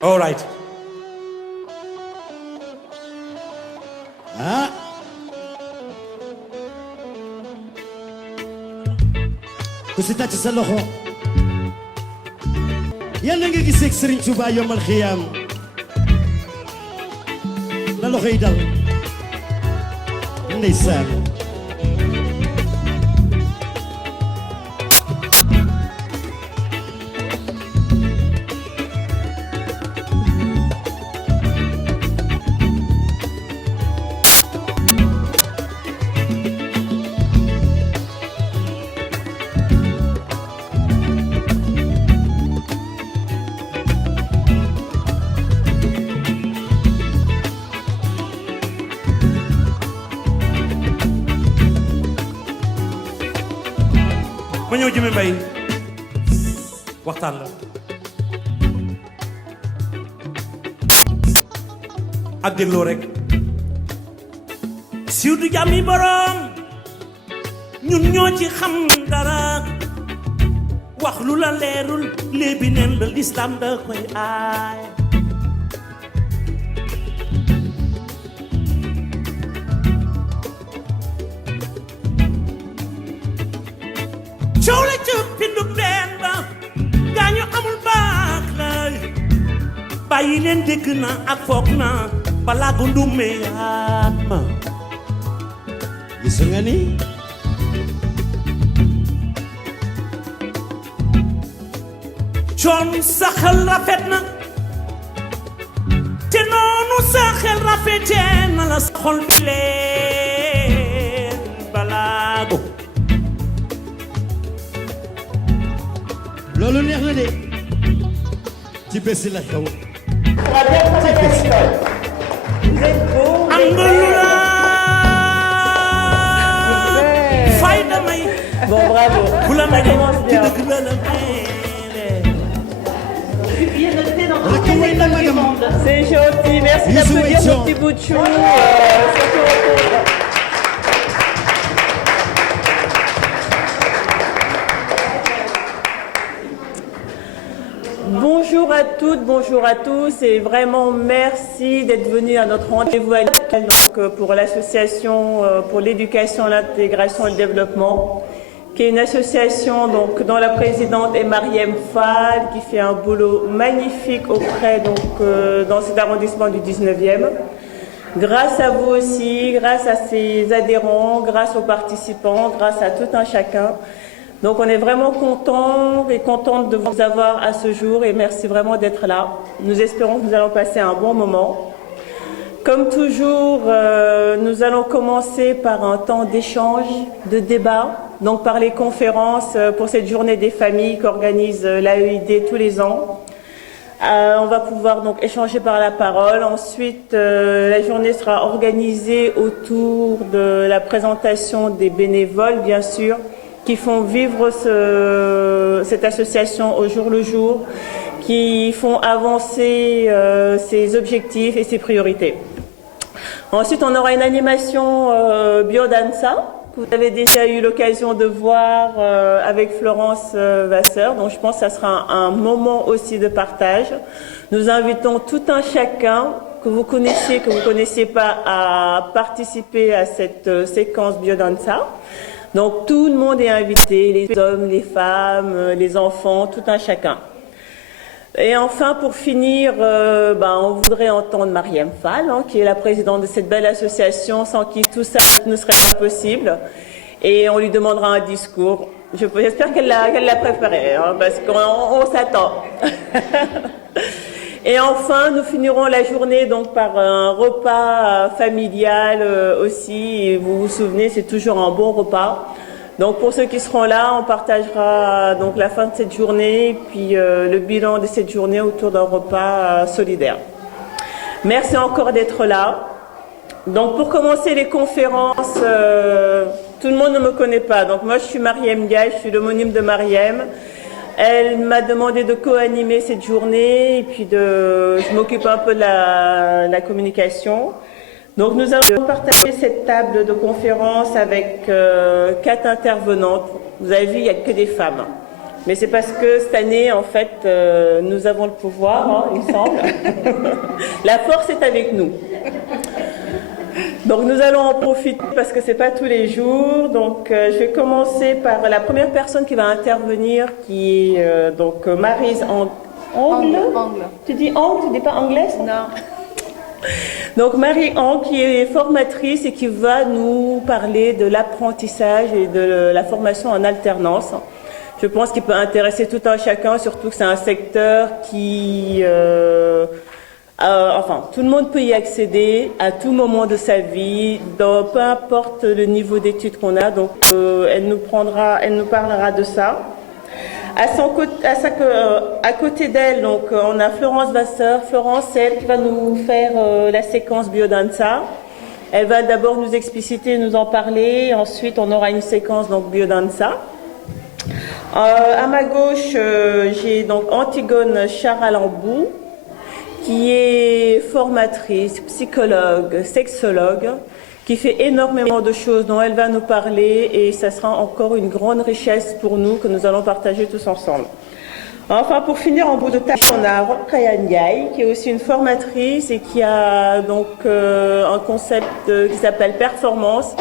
All right. Ah. Ku si tàcc sa loxo yàlla nga gisee Serigne Touba yomal xiyaam na loxo yi dal ndeysaan ma ñëw jëme mbay waxtaan la ak dégloo rek siw du jàmmi borom ñun ñoo ci xam dara wax lu la leerul léebi neen la lislaam da koy aay coow la ca pindub leen ba gaañu amul baax la bàyyi leen dégg na ak foog na balaa gu ndumme yaat ma gis nga ni coon sa xel rafet na te noonu sa xel rafetee na la sa xol bi leen balaa gu loolu neex na de ci bés la xew am nga lu la fayda may Bon, bravo. bu la Ça may commence ci bien. dëgg la la may C'est gentil. Merci Youssou d'applaudir Wade. mon petit bout de chou. Bonjour à toutes, bonjour à tous et vraiment merci d'être venus à notre rendez-vous annuel donc, pour l'association pour l'éducation, l'intégration et le développement, qui est une association donc, dont la présidente est Mariem Fall, qui fait un boulot magnifique auprès dans cet arrondissement du 19e. Grâce à vous aussi, grâce à ses adhérents, grâce aux participants, grâce à tout un chacun. Donc on est vraiment contents et contente de vous avoir à ce jour et merci vraiment d'être là. Nous espérons que nous allons passer un bon moment. Comme toujours, nous allons commencer par un temps d'échange, de débat, donc par les conférences pour cette journée des familles qu'organise l'AEID tous les ans. On va pouvoir donc échanger par la parole. Ensuite, la journée sera organisée autour de la présentation des bénévoles, bien sûr, qui font vivre cette association au jour le jour, qui font avancer ses objectifs et ses priorités. Ensuite, on aura une animation biodanza, que vous avez déjà eu l'occasion de voir avec Florence Vasseur. Donc, je pense que ça sera un moment aussi de partage. Nous invitons tout un chacun que vous connaissez pas, à participer à cette séquence biodanza. Donc, tout le monde est invité, les hommes, les femmes, les enfants, tout un chacun. Et enfin, pour finir, on voudrait entendre Mariem Fall, qui est la présidente de cette belle association, sans qui tout ça ne serait pas possible. Et on lui demandera un discours. J'espère qu'elle l'a préparé, parce qu'on s'attend. Et enfin, nous finirons la journée donc par un repas familial aussi. Et vous vous souvenez, c'est toujours un bon repas. Donc pour ceux qui seront là, on partagera donc la fin de cette journée et puis le bilan de cette journée autour d'un repas solidaire. Merci encore d'être là. Donc pour commencer les conférences, tout le monde ne me connaît pas. Donc moi je suis Mariem Ndiaye, je suis l'homonyme de Mariem. Elle m'a demandé de co-animer cette journée et puis je m'occupe un peu de la communication. Donc nous allons partager cette table de conférence avec 4 intervenantes. Vous avez vu, il n'y a que des femmes. mais c'est parce que cette année, en fait, nous avons le pouvoir, hein, il semble. La force est avec nous. Donc nous allons en profiter parce que c'est pas tous les jours. Donc je vais commencer par la première personne qui va intervenir, qui est donc Maryse Angle. Tu dis Angle, tu dis pas anglaise? Non. Donc Marie Angle qui est formatrice et qui va nous parler de l'apprentissage et de la formation en alternance. Je pense qu'il peut intéresser tout un chacun, surtout que c'est un secteur qui... enfin, tout le monde peut y accéder à tout moment de sa vie, peu importe le niveau d'études qu'on a. Donc, elle nous parlera de ça. À côté d'elle, donc, on a Florence Vasseur. Florence, c'est elle qui va nous faire la séquence biodanza. Elle va d'abord nous expliciter, nous en parler. Ensuite, on aura une séquence donc biodanza. À ma gauche, j'ai donc Antigone Charalambou, qui est formatrice, psychologue, sexologue, qui fait énormément de choses dont elle va nous parler et ça sera encore une grande richesse pour nous que nous allons partager tous ensemble. Enfin, pour finir en bout de table, on a Rokhaya Ndiaye, qui est aussi une formatrice et qui a donc un concept qui s'appelle Performance,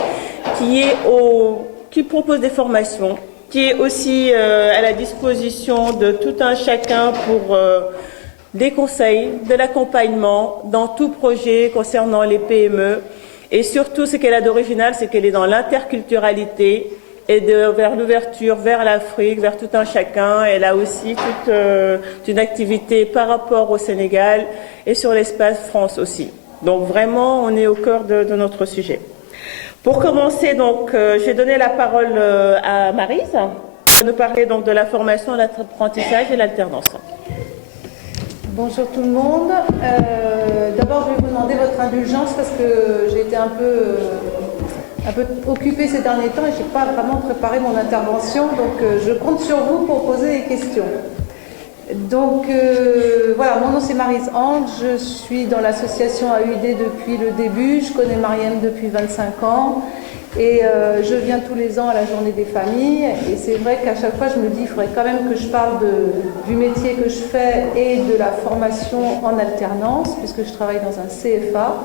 qui propose des formations, qui est aussi à la disposition de tout un chacun pour des conseils, de l'accompagnement dans tout projet concernant les PME. Et surtout, ce qu'elle a d'original, c'est qu'elle est dans l'interculturalité et vers l'ouverture, vers l'Afrique, vers tout un chacun. Elle a aussi toute une activité par rapport au Sénégal et sur l'espace France aussi. Donc vraiment, on est au cœur de notre sujet. Pour commencer, donc, je vais donner la parole à Maryse. Elle va nous parler donc de la formation, l'apprentissage et l'alternance. Bonjour tout le monde. D'abord, je vais vous demander votre indulgence parce que j'ai été un peu occupée ces derniers temps et je n'ai pas vraiment préparé mon intervention. Donc, je compte sur vous pour poser des questions. Donc, voilà, mon nom c'est Maryse Angle. Je suis dans l'association AUD depuis le début. Je connais Mariam depuis 25 ans. Et je viens tous les ans à la journée des familles et c'est vrai qu'à chaque fois je me dis il faudrait quand même que je parle du métier que je fais et de la formation en alternance puisque je travaille dans un CFA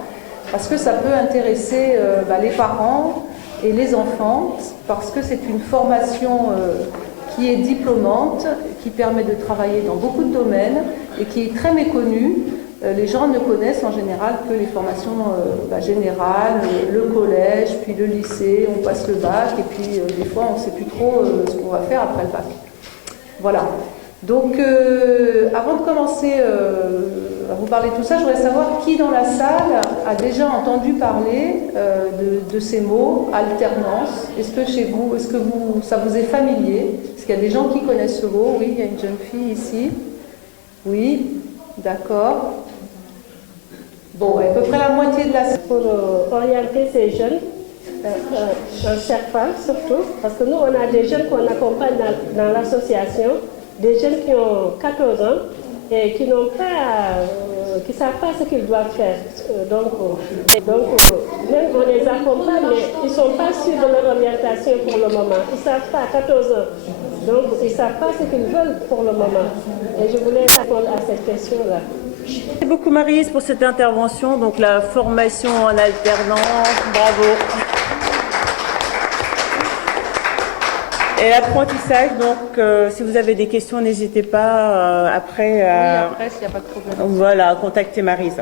parce que ça peut intéresser les parents et les enfants parce que c'est une formation qui est diplômante, qui permet de travailler dans beaucoup de domaines et qui est très méconnue. Les gens ne connaissent en général que les formations générales, le collège, puis le lycée, on passe le bac, et puis des fois on ne sait plus trop ce qu'on va faire après le bac. Voilà. Donc, avant de commencer à vous parler de tout ça, je voudrais savoir qui dans la salle a déjà entendu parler de ces mots, alternance. Est-ce que chez vous, ça vous est familier? Est-ce qu'il y a des gens qui connaissent ce mot? Oui, il y a une jeune fille ici. Oui, d'accord. Bon, à peu près la moitié de la salle. Pour orienter ces jeunes, en Sherpa surtout, parce que nous, on a des jeunes qu'on accompagne dans l'association, des jeunes qui ont 14 ans et qui n'ont pas, qui ne savent pas ce qu'ils doivent faire. Donc, même on les accompagne, mais ils ne sont pas sûrs de leur orientation pour le moment. Ils ne savent pas, 14 ans. Donc, ils ne savent pas ce qu'ils veulent pour le moment. Et je voulais répondre à cette question-là. Merci beaucoup Maryse pour cette intervention, donc la formation en alternance, bravo. Et l'apprentissage, donc si vous avez des questions, n'hésitez pas après Oui, après, s'il n'y a pas de problème. Voilà, à contacter Maryse.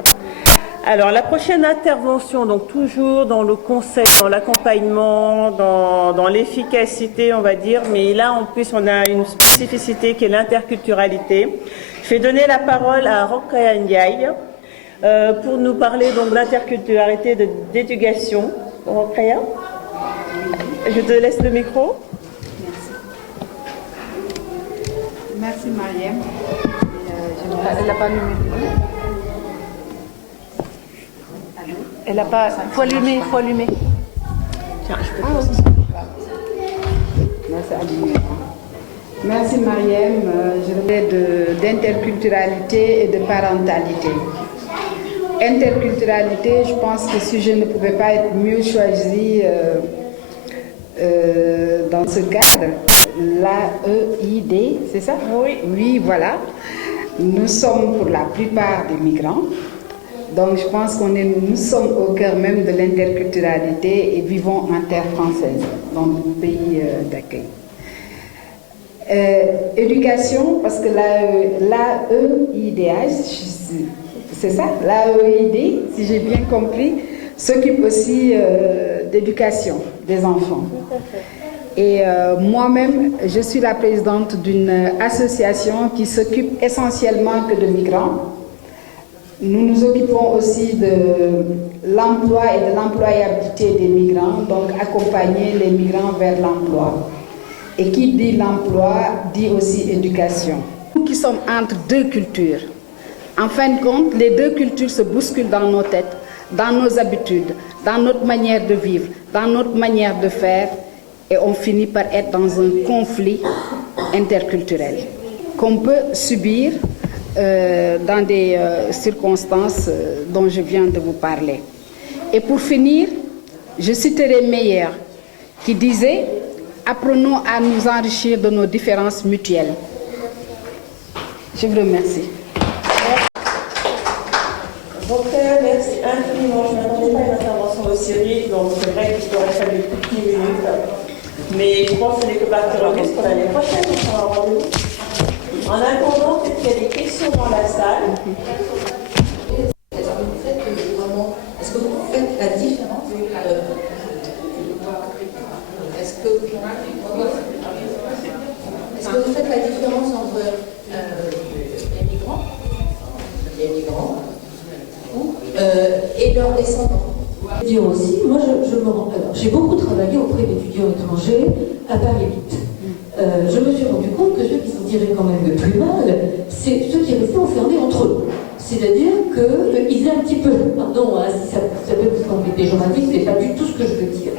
Alors la prochaine intervention, donc toujours dans le conseil, dans l'accompagnement, dans l'efficacité on va dire, mais là en plus on a une spécificité qui est l'interculturalité. Je vais donner la parole à Rokhaya Ndiaye pour nous parler donc d'interculturalité, d'éducation. Rokhaya, je te laisse le micro. Merci Mariam. Elle n'a pas allumé. Elle n'a pas. Il faut allumer. Tiens, je peux Merci Mariam. Je vais d'interculturalité et de parentalité. Interculturalité, je pense que ce sujet ne pouvait pas être mieux choisi dans ce cadre. l'AEID, c'est ça? Oui. Oui, voilà. Nous sommes pour la plupart des migrants. Donc je pense nous sommes au cœur même de l'interculturalité et vivons en terre française, dans le pays d'accueil. Éducation, parce que l'AEIDH, c'est ça, l'AEID, si j'ai bien compris, s'occupe aussi d'éducation des enfants. Et moi-même, je suis la présidente d'une association qui s'occupe essentiellement que de migrants. Nous nous occupons aussi de l'emploi et de l'employabilité des migrants, donc accompagner les migrants vers l'emploi. Et qui dit l'emploi dit aussi éducation. Nous qui sommes entre deux cultures, en fin de compte, les deux cultures se bousculent dans nos têtes, dans nos habitudes, dans notre manière de vivre, dans notre manière de faire, et on finit par être dans un conflit interculturel qu'on peut subir dans des circonstances dont je viens de vous parler. Et pour finir, je citerai Meyer qui disait « Apprenons à nous enrichir de nos différences mutuelles ». Je vous remercie. Donc, merci infiniment. Je ne m'attendais pas à une intervention aussi riche, donc c'est vrai qu'il aurait fallu plus de 10 minutes. Mais je pense que ce n'est que partie remise pour l'année prochaine, on sera au rendez-vous. En attendant, peut-être qu'il y a des questions dans la salle. Est-ce que vous faites la différence est-ce que vous faites la différence entre les migrants et leurs descendants? Dire aussi, moi j'ai beaucoup travaillé auprès d'étudiants étrangers à Paris 8. Je me suis rendu compte que ceux qui s'en tiraient quand même le plus mal, c'est ceux qui restaient enfermés entre eux. C'est-à-dire qu'ils aient un petit peu, pardon, hein, si ça peut vous sembler péjoratif, c'est pas du tout ce que je veux dire.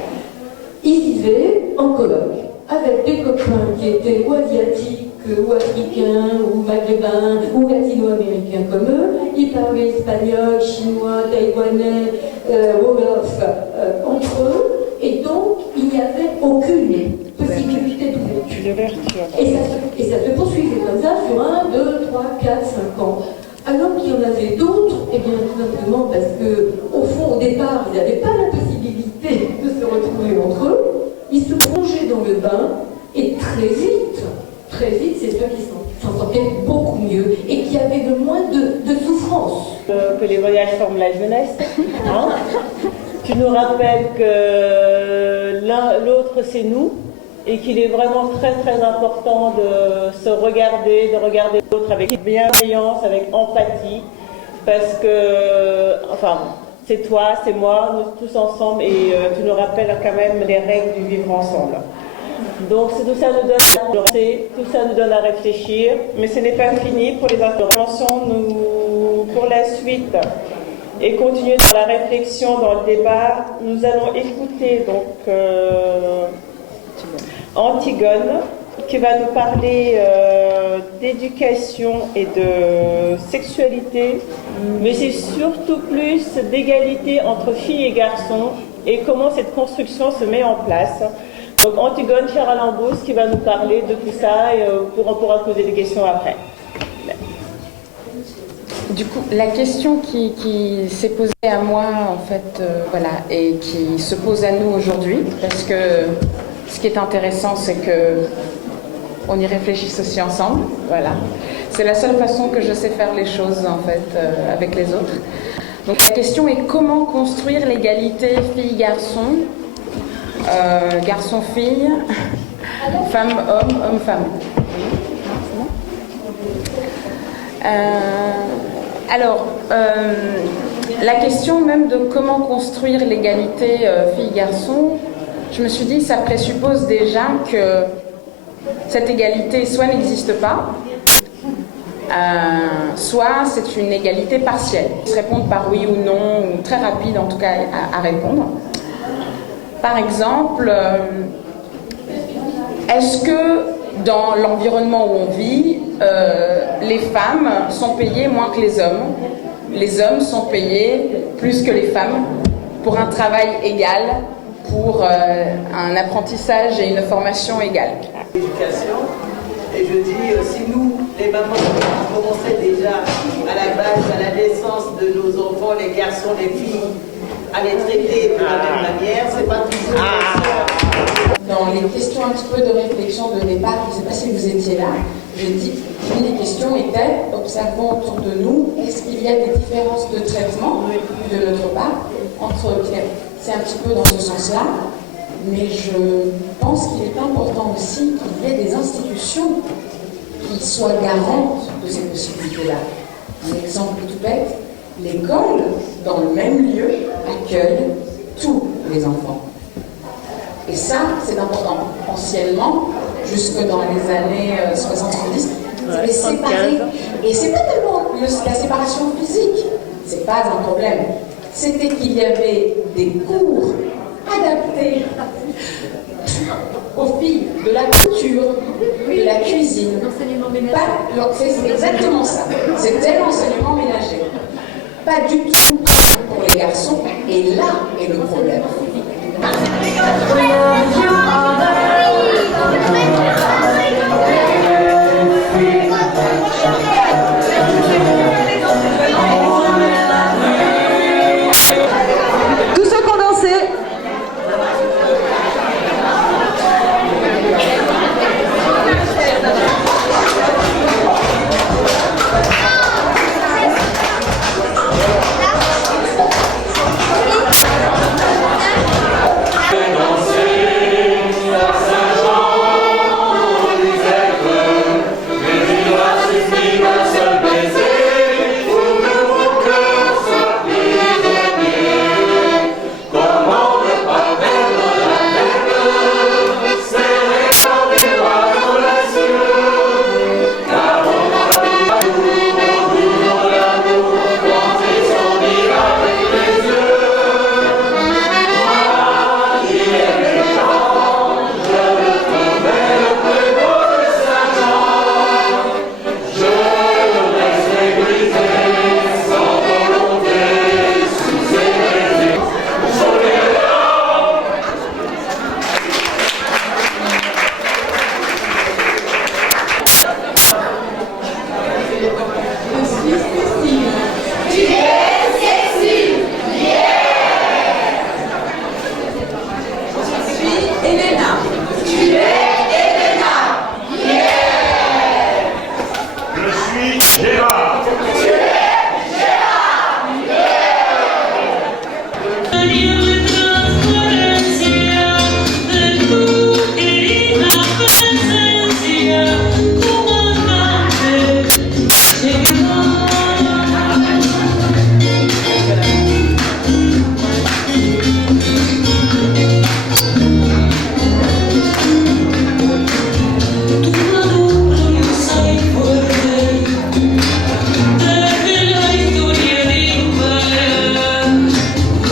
Ils vivaient en coloc, avec des copains qui étaient ou asiatiques, ou africains, ou maghrébins, ou latino-américains comme eux. Ils parlaient espagnol, chinois, taïwanais, wolof entre eux, et donc il n'y avait aucune possibilité d'ouverture. Et ça se poursuivait comme ça sur 1, 2, 3, 4, 5 ans. Alors qu'il y en avait d'autres, et bien tout simplement parce qu'au fond, au départ, ils n'avaient pas la possibilité de se retrouver entre eux, ils se plongeaient dans le bain, et très vite, c'est ceux qui s'en sortaient beaucoup mieux et qui avaient le moins de souffrance. Que les voyages forment la jeunesse. Hein. Tu nous rappelles que l'autre c'est nous et qu'il est vraiment très très important de se regarder, de regarder l'autre avec bienveillance, avec empathie, parce que, enfin, c'est toi, c'est moi, nous tous ensemble, et tu nous rappelles quand même les règles du vivre ensemble. Donc tout ça nous donne à penser, tout ça nous donne à réfléchir, mais ce n'est pas fini pour les interventions. Pour la suite et continuer dans la réflexion, dans le débat, nous allons écouter donc Antigone qui va nous parler d'éducation et de sexualité, mais c'est surtout plus d'égalité entre filles et garçons et comment cette construction se met en place. Donc Antigone Charalambous qui va nous parler de tout ça et on pourra poser des questions après. Du coup, la question qui s'est posée à moi, en fait, voilà, et qui se pose à nous aujourd'hui, parce que ce qui est intéressant, c'est que on y réfléchisse aussi ensemble, voilà. C'est la seule façon que je sais faire les choses, en fait, avec les autres. Donc la question est comment construire l'égalité filles-garçons, garçons-filles, femmes-hommes, hommes-femmes. Alors, la question même de comment construire l'égalité filles-garçons, je me suis dit ça présuppose déjà que cette égalité soit n'existe pas, soit c'est une égalité partielle. Se répondre par oui ou non, ou très rapide en tout cas à répondre. Par exemple, est-ce que dans l'environnement où on vit, les femmes sont payées moins que les hommes sont payés plus que les femmes pour un travail égal pour un apprentissage et une formation égale. L'éducation, et je dis, si nous, les mamans, on commençait déjà à la base, à la naissance de nos enfants, les garçons, les filles, à les traiter de la même manière, c'est pas toujours Dans les questions un petit peu de réflexion de départ, je ne sais pas si vous étiez là, j'ai dit qu'une des questions était, observons autour de nous, est-ce qu'il y a des différences de traitement de notre part entre, c'est un petit peu dans ce sens-là, mais je pense qu'il est important aussi qu'il y ait des institutions qui soient garantes de ces possibilités-là. Un exemple tout bête, l'école, dans le même lieu, accueille tous les enfants. Et ça, c'est important. Anciennement, jusque dans les années 60-70, c'était séparé. Et c'est pas tellement la séparation physique, c'est pas un problème. C'était qu'il y avait des cours adaptés aux filles de la couture, de la cuisine. L'enseignement ménager. C'est exactement ça. C'était l'enseignement ménager. Pas du tout pour les garçons. Et là est le problème. Tous ceux qui ont dansé.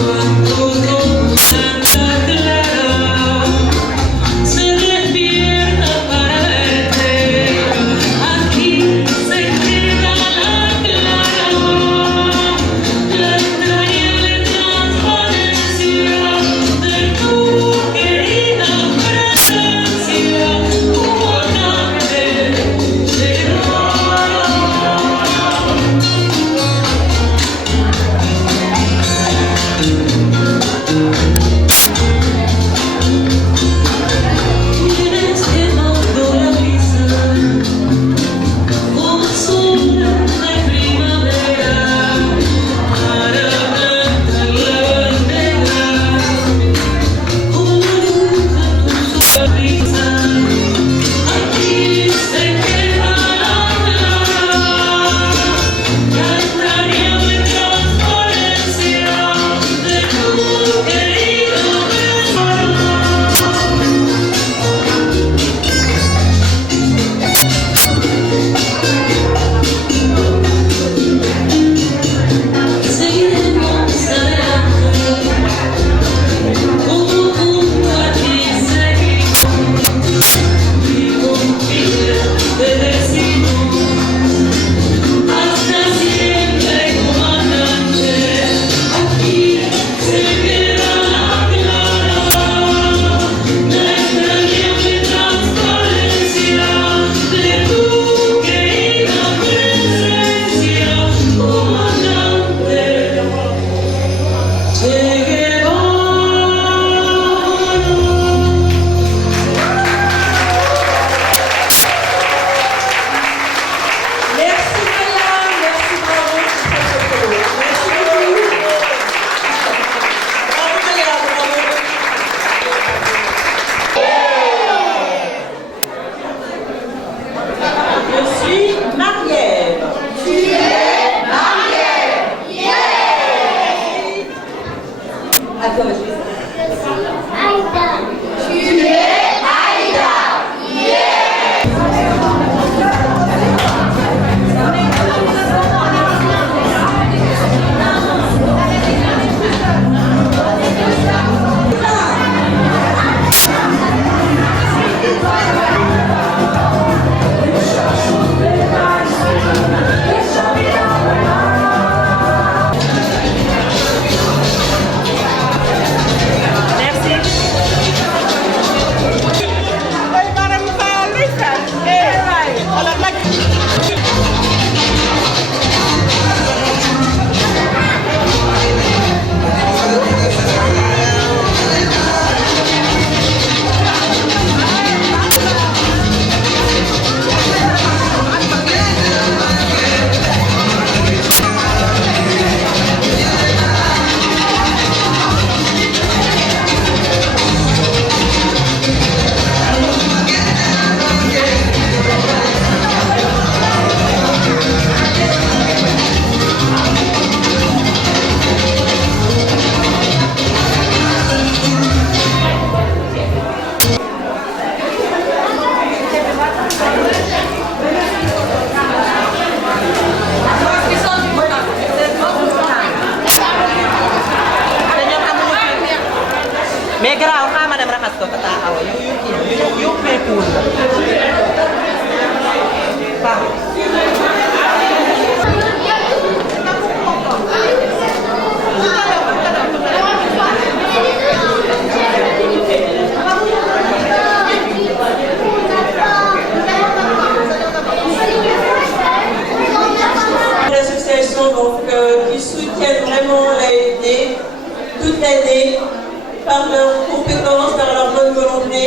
Quantos mais garaaw xaaral ma dem raxas ko tata Awa yu meekuwul waaw. L'association qui soutiennent vraiment l'AED toute l'année par leurs compétences, par leur bonne volonté.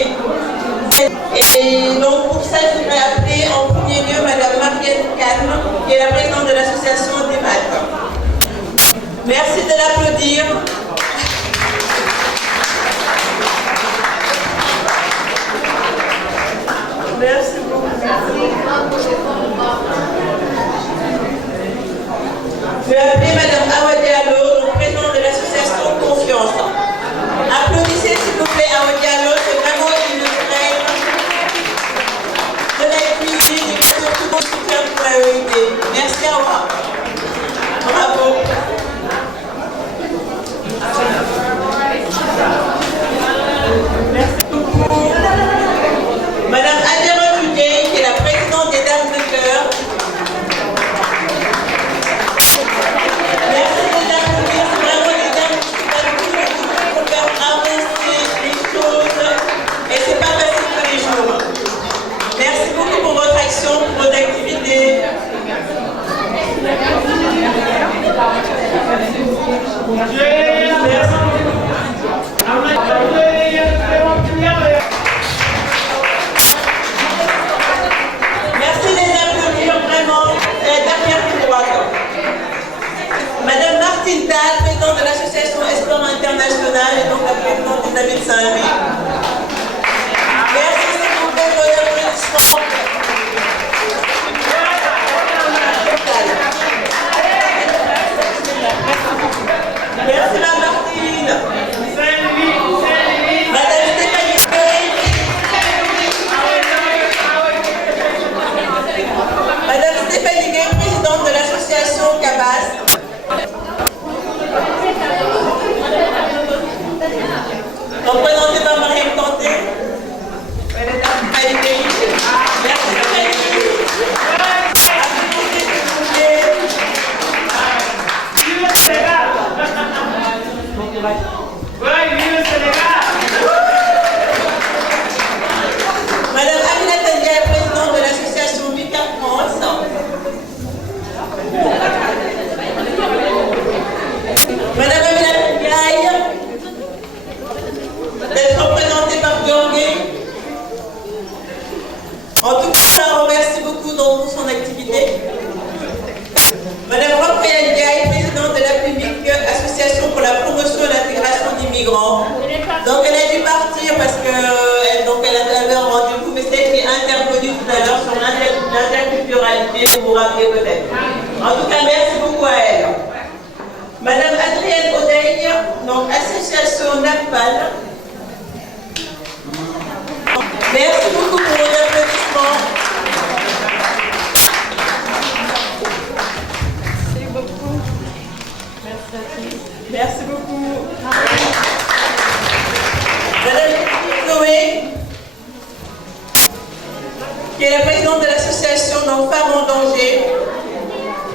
Et donc pour ça, je voudrais appeler en premier lieu Madame Mariette Kahn, qui est la présidente de l'association des maths. Merci de l'applaudir. Merci beaucoup. Je vais appeler Madame Awa Diallo, présidente de l'association Confiance. Applaudissez s'il vous plaît Awa Diallo, c'est vraiment une reine de la cuisine et surtout bon soutien pour la EID. Merci Awa. Bravo. Merci beaucoup. Madame Adjara Judé, qui est la présidente des Dames de Cœur. Merci les dames de cœur, c'est vraiment les dames qui pour faire avancer les choses et c'est pas facile tous les jours. Merci beaucoup pour votre action, pour vos activités. Merci les applaudir vraiment, c'est la dernière ligne droite. Madame Martine Dahl, présidente de l'association Espoir International et donc la présidente d'Isabelle Saint-Louis. Merci s'il vous plaît pour l'applaudissement. Merci Madame Martine. Madame Stéphanie Gay. Madame Stéphanie Gay, présidente de l'association Cabas. Représentée par Mariam Kanté. Merci Madame Aminata Ndiaye, présidente de l'association Vika France. Madame Aminata Ndiaye, d'être représentée par Gheorghe. En tout cas, on la remercie beaucoup dans son activité. Madame Raphaël Ndiaye, présidente de la publique association pour la promotion et l'intégration d'immigrants. Donc elle a dû partir parce que elle avait un rendez-vous, mais c'est elle qui est intervenue tout à l'heure sur l'interculturalité, vous vous rappelez peut-être. En tout cas, merci beaucoup à elle. Madame Adrienne Odeille, donc association NAPAL. Merci beaucoup pour vos applaudissements. Merci beaucoup. Merci beaucoup. Madame Chloé, qui est la présidente de l'association Femmes en danger.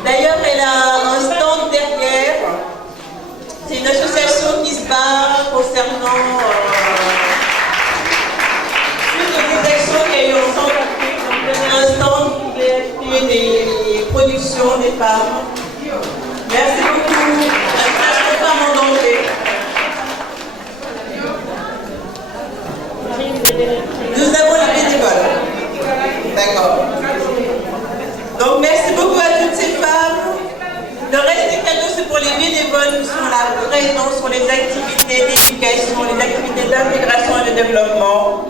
D'ailleurs, elle a un stand derrière. C'est une association qui se bat concernant des actions qu'il y a eu ensemble. Un stand qui pouvait appuyer les productions des femmes. Merci beaucoup. L'association Femmes en danger. Nous avons les bénévoles. D'accord. Donc merci beaucoup à toutes ces femmes. Le reste des cadeaux, c'est pour les bénévoles qui sont là présents sur les activités d'éducation, les activités d'intégration et de développement.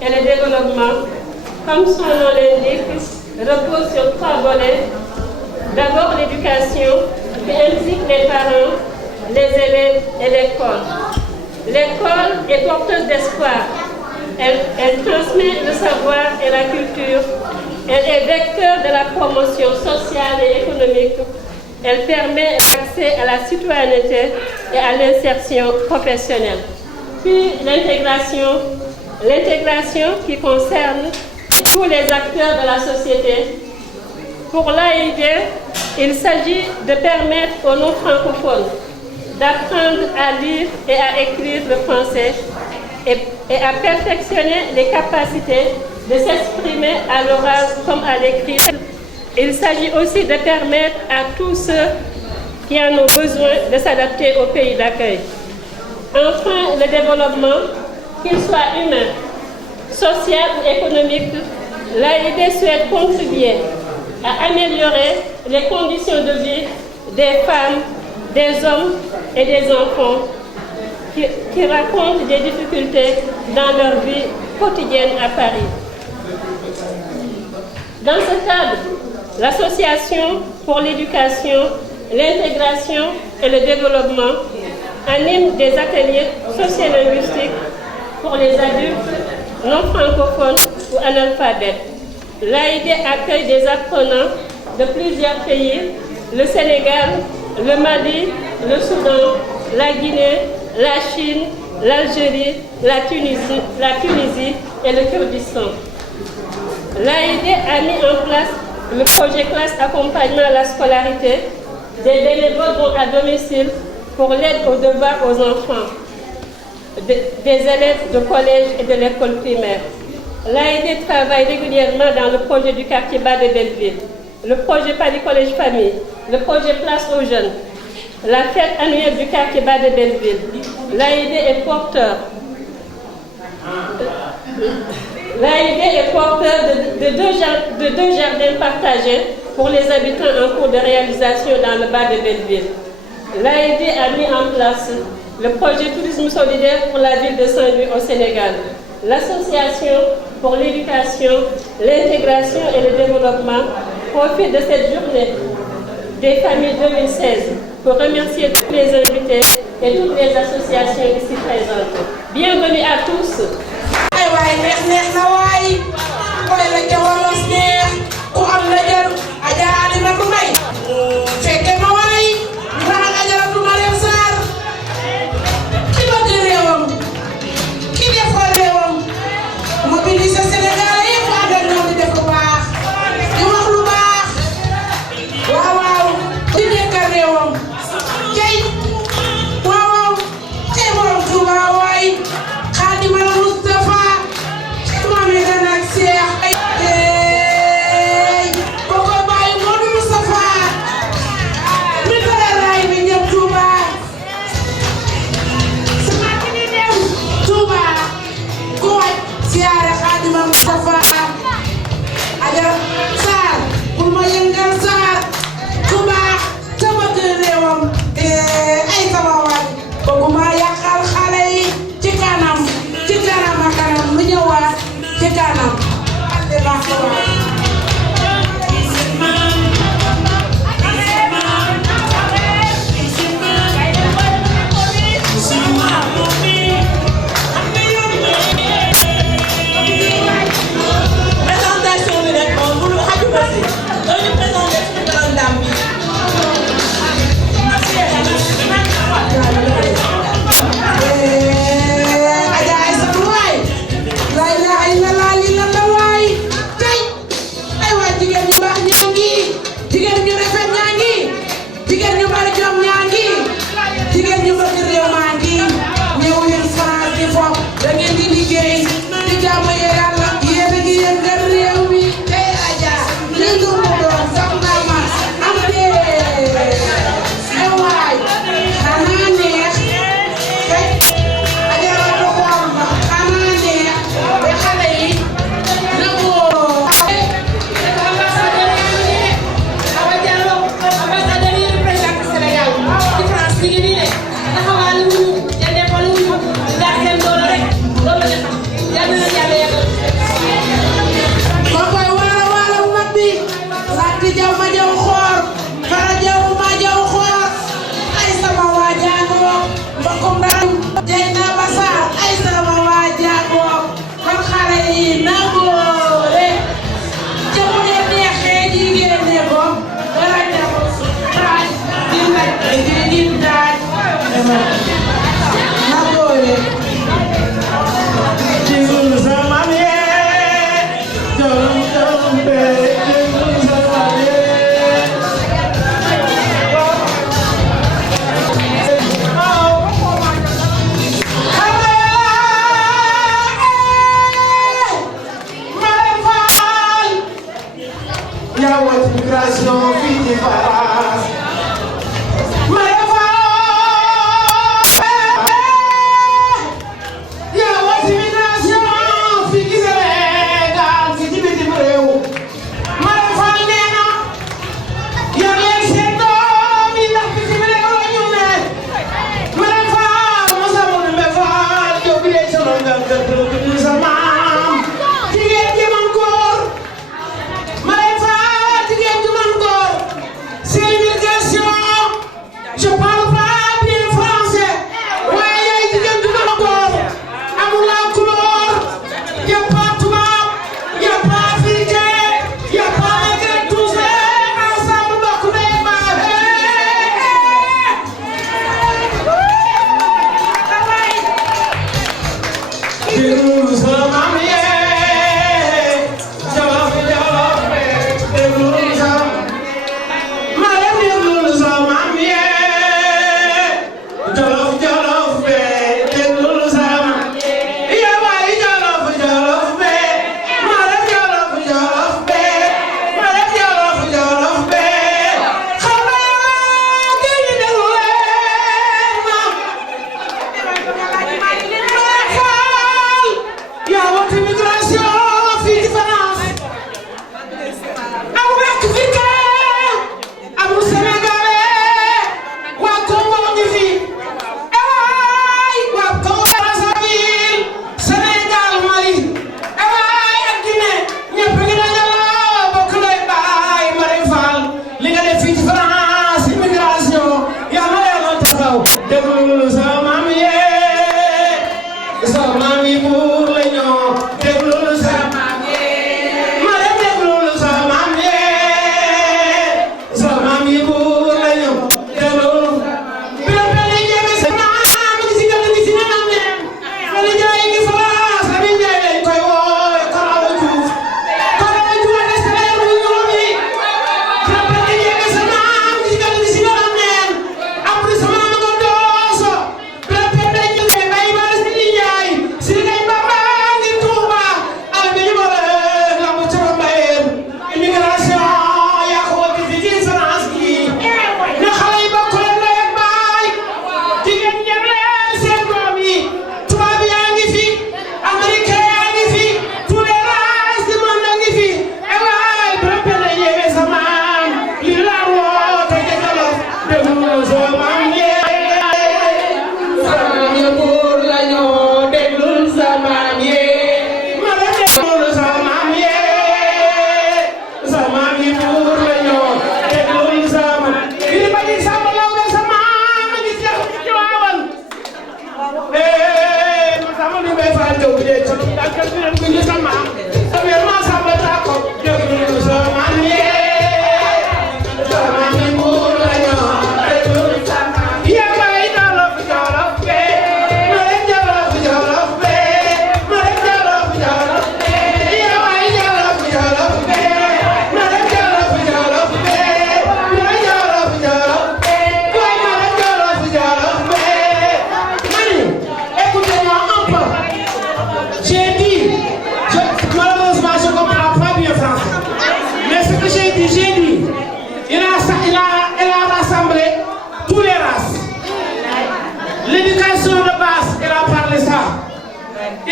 et le développement, comme son nom l'indique, repose sur 3 volets. D'abord l'éducation, qui implique les parents, les élèves et l'école. L'école est porteuse d'espoir. Elle transmet le savoir et la culture. Elle est vecteur de la promotion sociale et économique. Elle permet l'accès à la citoyenneté et à l'insertion professionnelle. Puis l'intégration qui concerne tous les acteurs de la société. Pour l'AID, il s'agit de permettre aux non-francophones d'apprendre à lire et à écrire le français et à perfectionner les capacités de s'exprimer à l'oral comme à l'écrit. Il s'agit aussi de permettre à tous ceux qui en ont besoin de s'adapter au pays d'accueil. Enfin, le développement, qu'il soit humain, social ou économique, l'AID souhaite contribuer à améliorer les conditions de vie des femmes, des hommes et des enfants qui racontent des difficultés dans leur vie quotidienne à Paris. Dans ce cadre, l'Association pour l'éducation, l'intégration et le développement anime des ateliers sociolinguistiques pour les adultes non francophones ou analphabètes. L'AID accueille des apprenants de plusieurs pays, le Sénégal, le Mali, le Soudan, la Guinée, la Chine, l'Algérie, la Tunisie et le Kurdistan. L'AID a mis en place le projet classe accompagnement à la scolarité. Des bénévoles vont à domicile pour l'aide aux devoirs aux enfants, des élèves de collège et de l'école primaire. L'AID travaille régulièrement dans le projet du quartier bas de Belleville, le projet Paris Collège Famille, le projet Place aux jeunes, la fête annuelle du quartier bas de Belleville. L'AID est porteur. De deux jardins partagés pour les habitants en cours de réalisation dans le bas de Belleville. L'AID a mis en place le projet Tourisme solidaire pour la ville de Saint-Louis au Sénégal. L'Association pour l'éducation, l'intégration et le développement profite de cette journée des familles 2016 pour remercier tous les invités et toutes les associations ici présentes. Bienvenue à tous.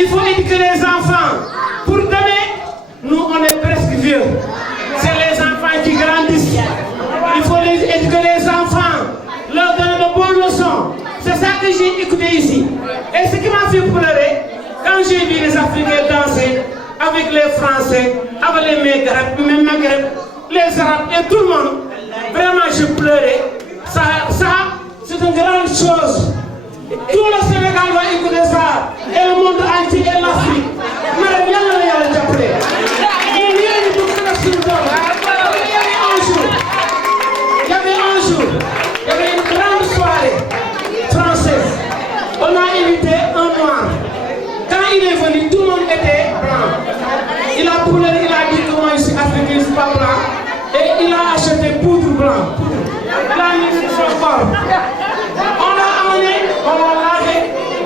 Il faut éduquer les enfants. Pour demain, nous, on est presque vieux. C'est les enfants qui grandissent. Il faut éduquer les enfants, leur donner de bonnes leçons. C'est ça que j'ai écouté ici. Et ce qui m'a fait pleurer, quand quand j'ai vu les Africains danser avec les Français, avec les Maghreb, les Arabes et tout le monde, vraiment je pleurais. Ça c'est une grande chose. Tout le Sénégal va écouter ça, et le monde entier et l'Afrique. Mais bien le yàlla jàppale. Il y avait une grande soirée française. On a invité un noir. Quand il est venu, tout le monde était blanc. Il a pleuré, il a dit que moi je suis africain, je ne suis pas blanc. Et il a acheté poudre blanc. Il a mis sur son corps. On l'a amené, on l'a lavé,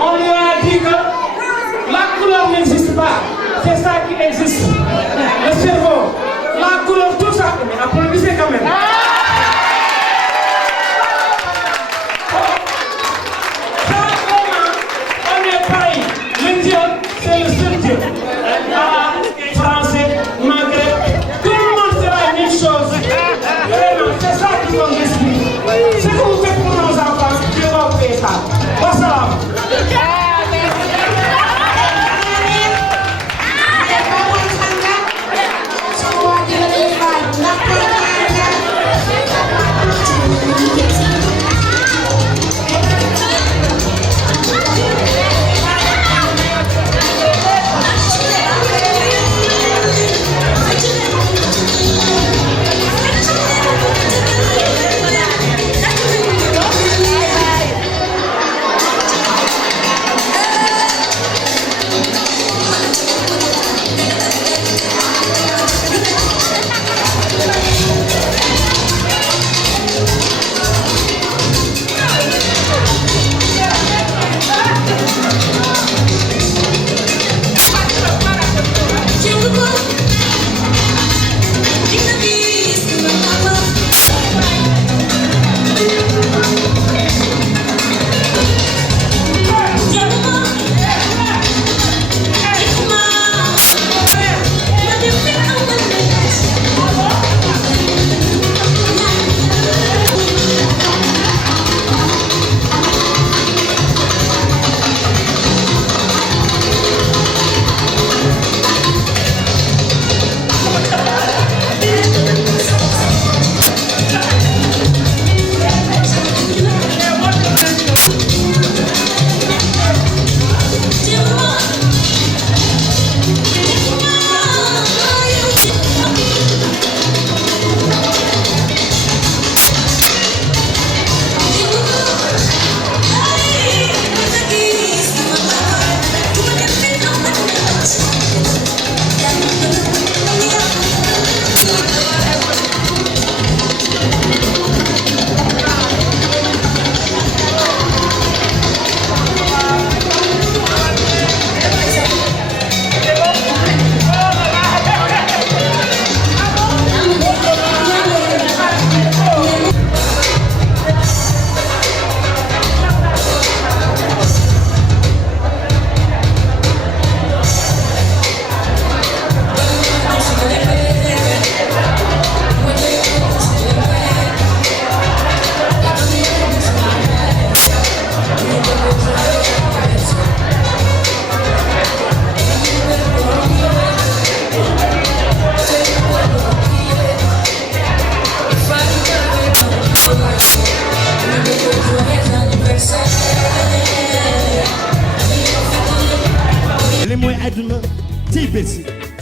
on lui a dit que la couleur n'existe pas. C'est ça qui existe. Le cerveau, la couleur, tout ça. Mais applaudissez quand même. C'est le seul Dieu. Français, Maghreb, tout le monde c'est la même chose. Vraiment, c'est ça qui nous explique. Ce que vous faites pour nos enfants, Dieu va vous payer ça. Wassalam.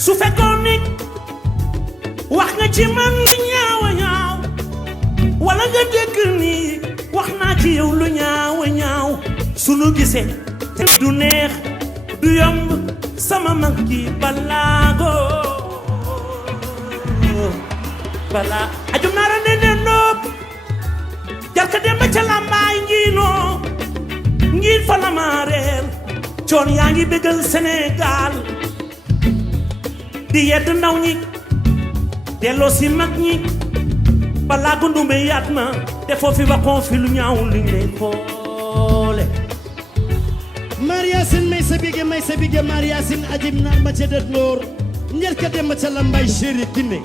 su fekkoon ni wax nga ci man lu ñaaw a ñaaw wala nga dégg ni wax naa ci yow lu ñaaw a ñaaw sunu gisee te du neex du yomb sama mag ji balaago bala ajum naara ne ne nopp jarka dem ba ca lambaay ngiinoo ngiin fa la ma reer coon yaa ngi bégal Sénégal di yedd ndaw ñi delloo si mag ñi balaa gundumbe yaat na defoo fi waxoon fi lu ñaaw liñ lay xoole Mariasin may sa bige Mariasin ajim na ma ca det loor njël ka dem ma ca lambay chéri Kiné